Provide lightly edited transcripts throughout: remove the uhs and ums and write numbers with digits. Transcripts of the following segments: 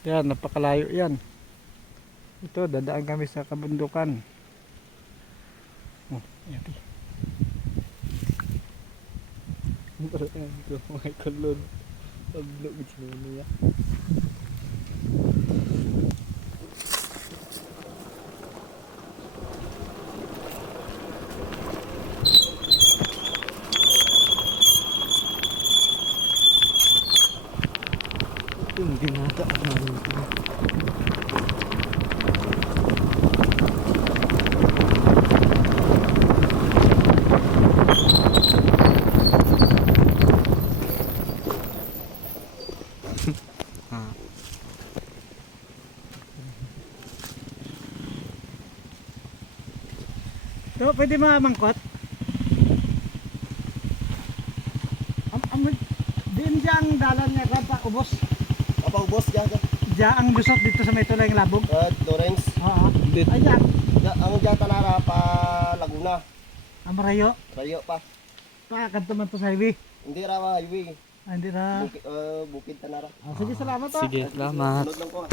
Yan, napakalayo yan. Ito, dadaan kami sa kabundukan. Oh, yan. Ito, mga kulod. Pablog niya. Yung dinadaan namin ito. So, pwede mamangkot? Din dyan dalan niya pa ubos. Apa ubos ya? Diyan ang lusot dito sa may tulay ng labog. Lawrence. Oo. Ayan. Ang dyan tanara pa Laguna. Ang Marayo. Rayo pa. Kanto man to sa highway. Hindi raw highway. Hindi na. Bukid tanara. Sige, salamat po. Sige, salamat. Sunod lang ko.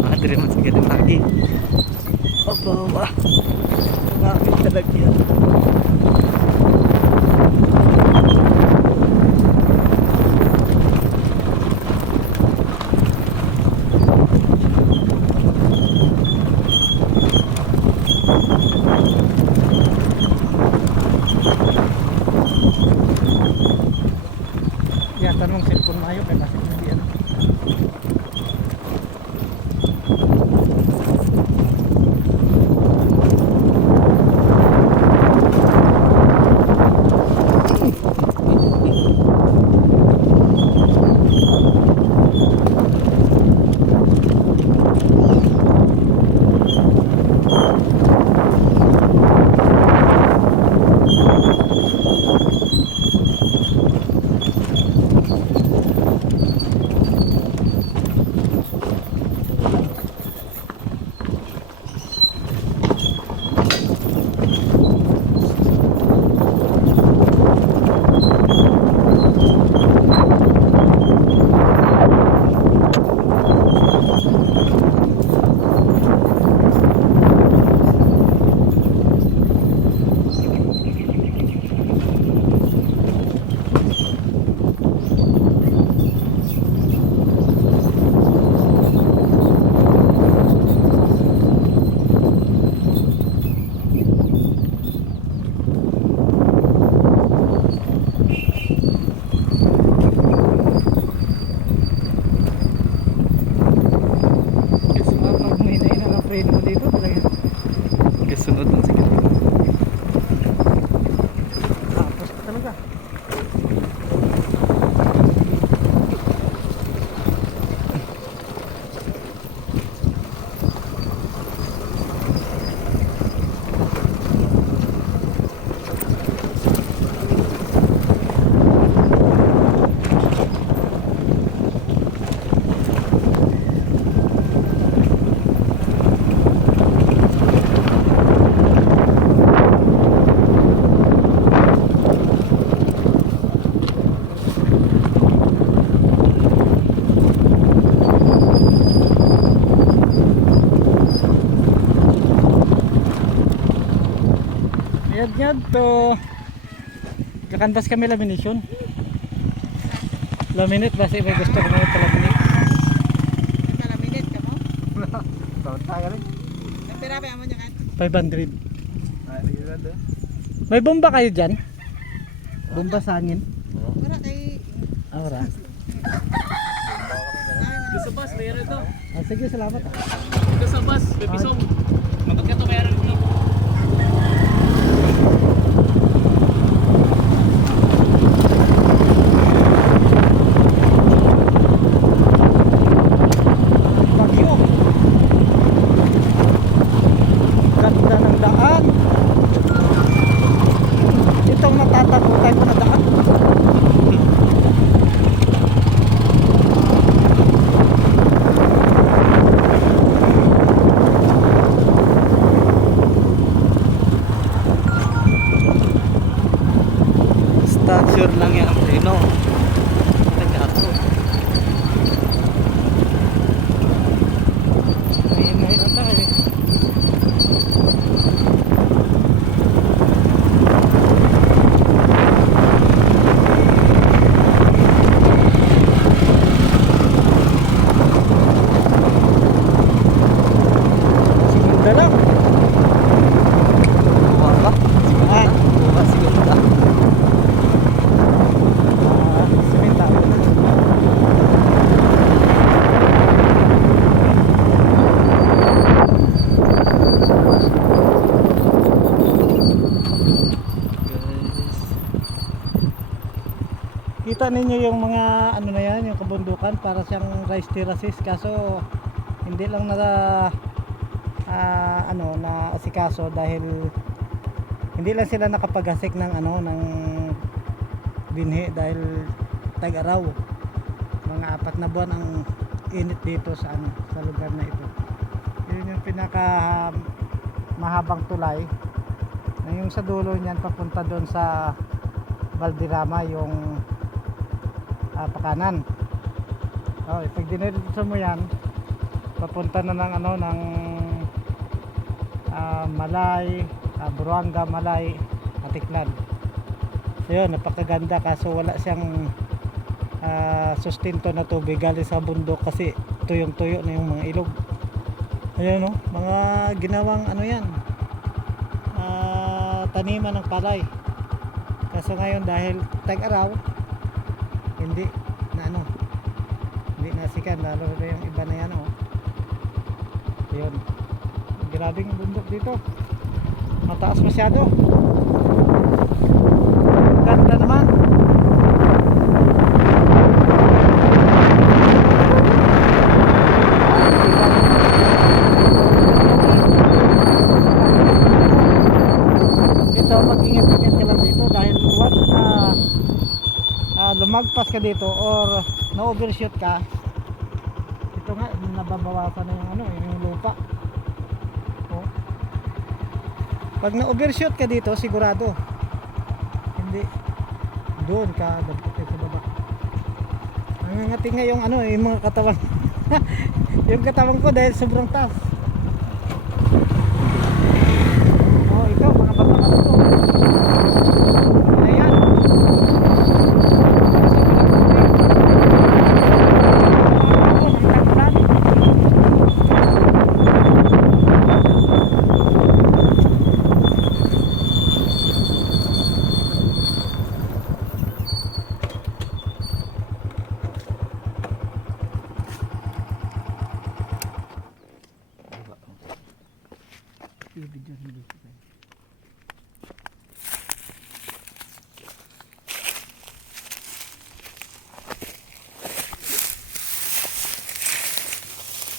Madre man sige din lagi. Aba. Bakit talaga yan? Ya, tanong cellphone mayo kay kasi hindi ano. Kasunod lang sige. Tapos pa talaga. Yad to. Kakantas kami lamination. Laminate basi may gusto ko na laminate. Kalaminit ka mo? Tawag tayo rin. Kapira pa mo niya kan? 500. May bomba kayo dyan? Bomba sa hangin? Wala kay Wala. Sa bus mayroon ito. Sige, salamat. Ito sa bus, may pisong. Kapag ito mayroon ito. Bagyo. Ganda ng daan. Itong natatakutan ko na daan. Sure lang yan ang treno. Kita ninyo yung mga ano na yan, yung kabundukan para siyang rice terraces, kaso hindi lang na na asikaso dahil hindi lang sila nakapag-asik ng binhi dahil tag-araw. Mga 4 na buwan ang init dito sa sa lugar na ito. Yun yung pinaka mahabang tulay na yung sa dulo niyan papunta doon sa Valderrama, yung pakanan. Pag diniretso mo yan papunta na ng Malay, Buruanga, Malay, Atiklan. So yun, napakaganda kaso wala siyang sustento na tubig galing sa bundok kasi tuyong-tuyo na yung mga ilog. Ayan no, mga ginawang yan, taniman ng palay. Kaso ngayon dahil tag-araw, hindi nasikan, lalo na yung iba na yan yun, grabing bundok dito, mataas masyado, ganda naman. Dito mag-ingat-ingat ka lang dito dahil once na lumagpas ka dito or na-overshoot ka, ito nga nababawasan na yung lupa. Pag na-overshoot ka dito sigurado hindi doon ka dapat sa baba. Nangangati nga yung yung mga katawan yung katawan ko dahil sobrang taas. Ito mga baba na ito. Ayan.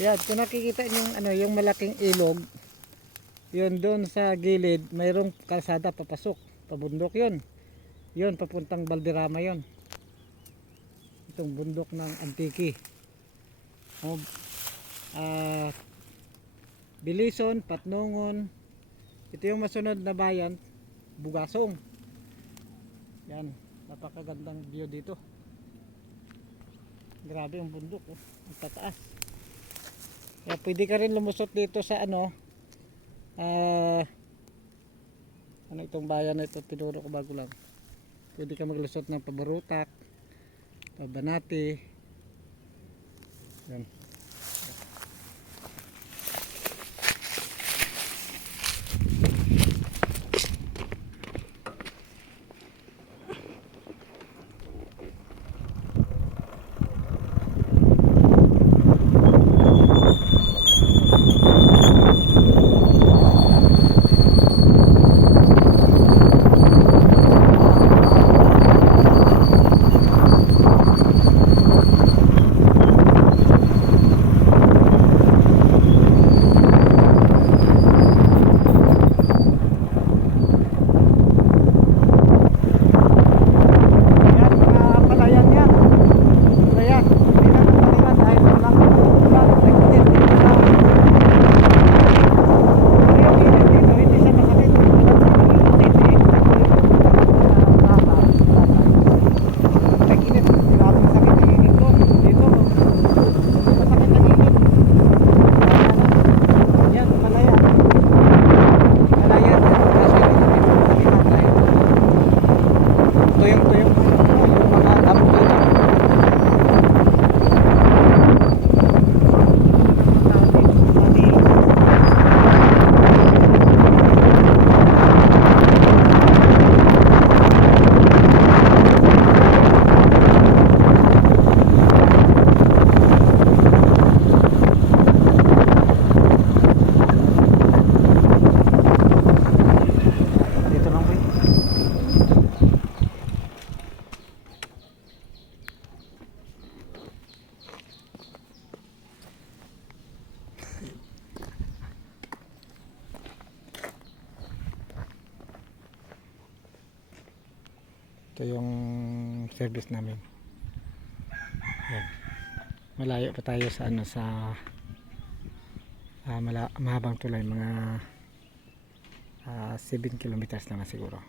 Yan, kung nakikita nyo yung malaking ilog, yun doon sa gilid, mayroong kalsada papasok, pabundok yun. Yun, papuntang Valderrama yun. Itong bundok ng Antique. Bilison, Patnongon. Ito yung masunod na bayan, Bugasong. Yan, napakagandang view dito. Grabe yung bundok, ang tataas. Kaya pwede ka rin lumusot dito sa itong bayan na ito, tinuro ko bago lang. Pwede ka maglusot ng Pabarutak, Pabanati. Yan. Ito yung service namin. Yan. Malayo pa tayo sa ano sa mahabang tulay, mga 7 kilometers lang na siguro.